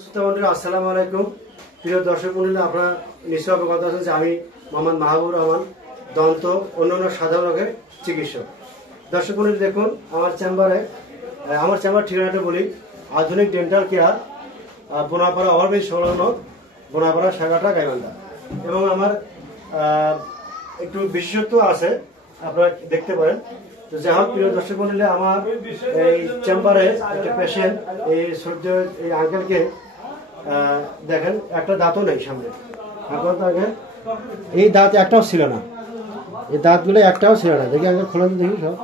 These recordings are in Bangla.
আসসালামু আলাইকুম প্রিয় দর্শক মণ্ডলী, আপনারা নিশ্চয় অবগত আছেন যে আমি মোহাম্মদ মাহবুবুর রহমান, দন্ত অন্যান্য সাধারণ রোগের চিকিৎসক। দর্শক মণ্ডলী দেখুন, আমার চেম্বার ঠিকানাটা বলি। আধুনিক ডেন্টাল কেয়ার, বোনাপাড়া ওভারব্রিজ সংলগ্ন, বোনাপাড়া সাগাটা গাইবান্ধা। এবং আমার একটু বিশেষত্ব আছে, আপনারা দেখতে পারেন। তো যাই হোক প্রিয় দর্শক মণ্ডলী, আমার এই চেম্বারে একটা পেশেন্ট, এই সদ্য এই আঙ্কেলকে দেখেন, একটা দাঁতও নেই সামনে। এখন আগে এই দাঁত একটাও ছিল না, এই দাঁতগুলো একটাও ছিল না। দেখি আঙ্কেল খোলেন, দেখি সব।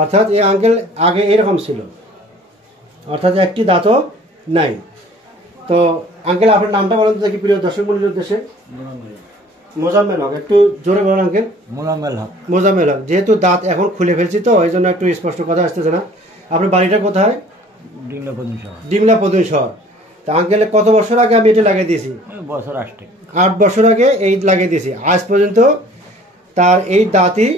অর্থাৎ এই আঙ্কেল আগে এরকম ছিল, অর্থাৎ একটি দাঁতও নাই। তো আঙ্কেল আপনার নামটা বলেন তো দেখি প্রিয় দর্শক মণ্ডলীর উদ্দেশ্যে। মোজাম্মেল হক, একটু জোরে বলেন আঙ্কেল। মোজাম্মেল হক। যেহেতু দাঁত এখন খুলে ফেলছি তো এই জন্য একটু স্পষ্ট কথা আসতেছে না। আপনার বাড়িটা কোথায়? ডিমলা প্রদীন শহর। তা আঙ্কেল কত বছর আগে আমি এটা লাগিয়ে দিয়েছি? 8 বছর আগে এই লাগিয়ে দিয়েছি। আজ পর্যন্ত তার এই দাঁতই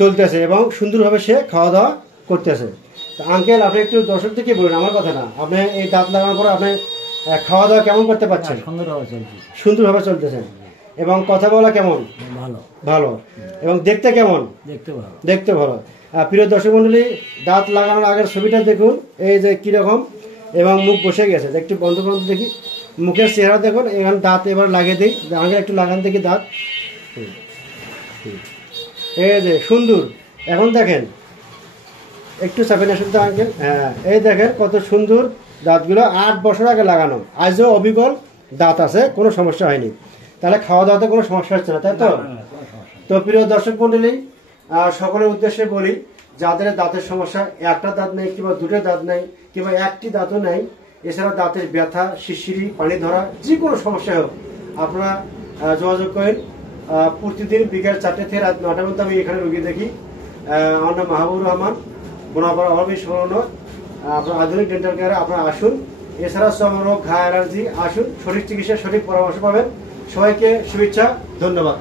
চলতেছে এবং সুন্দরভাবে সে খাওয়া দাওয়া করতেছে। তা আঙ্কেল আপনি একটু দর্শকদেরকে বলুন, আমার কথা না, আপনি এই দাঁত লাগানোর পর আপনি খাওয়া দাওয়া কেমন করতে পারছেন? সুন্দরভাবে চলতেছেন। এবং কথা বলা কেমন? ভালো। এবং দেখতে কেমন? দেখতে ভালো। প্রিয় দর্শক মণ্ডলী, দাঁত লাগানোর আগের ছবিটা দেখুন, এই যে কিরকম, এবং মুখ বসে গেছে। একটু বন্ধ দেখি, মুখের চেহারা দেখুন। এখানে দাঁত এবার লাগিয়ে দিই, আগে একটু লাগান দেখি দাঁত। এই যে সুন্দর, এখন দেখেন একটু চাপেন আসুন তো আঙ্কেল। হ্যাঁ, এই দেখেন কত সুন্দর দাঁতগুলো। 8 বছর আগে লাগানো, আজও অবিকল দাঁত আছে, কোনো সমস্যা হয়নি। তাহলে খাওয়া দাওয়াতে কোনো সমস্যা হচ্ছে না, তাই তো? তো প্রিয় দর্শক মণ্ডলী, সকলের উদ্দেশ্যে বলি, যাদের দাঁতের সমস্যা, একটা দাঁত নেই কিংবা দুটো দাঁত নেই কিংবা একটি দাঁতও নেই, এছাড়া দাঁতের ব্যথা, শিরশিরি, পানি ধরা, যে কোনো সমস্যা হোক, আপনারা যোগাযোগ করেন। প্রতিদিন বিকেল 4টে থেকে রাত 9টার মধ্যে আমি এখানে রুগী দেখি। আমার নাম মাহবুবুর রহমান, বোনাপাড়া ওভারব্রিজ সংলগ্ন, আপনার আধুনিক ডেন্টাল কেয়ারে আপনারা আসুন। এছাড়া চর্মরোগ, ঘা, অ্যালার্জি, আসুন, সঠিক চিকিৎসা, সঠিক পরামর্শ পাবেন। সবাইকে শুভেচ্ছা, ধন্যবাদ।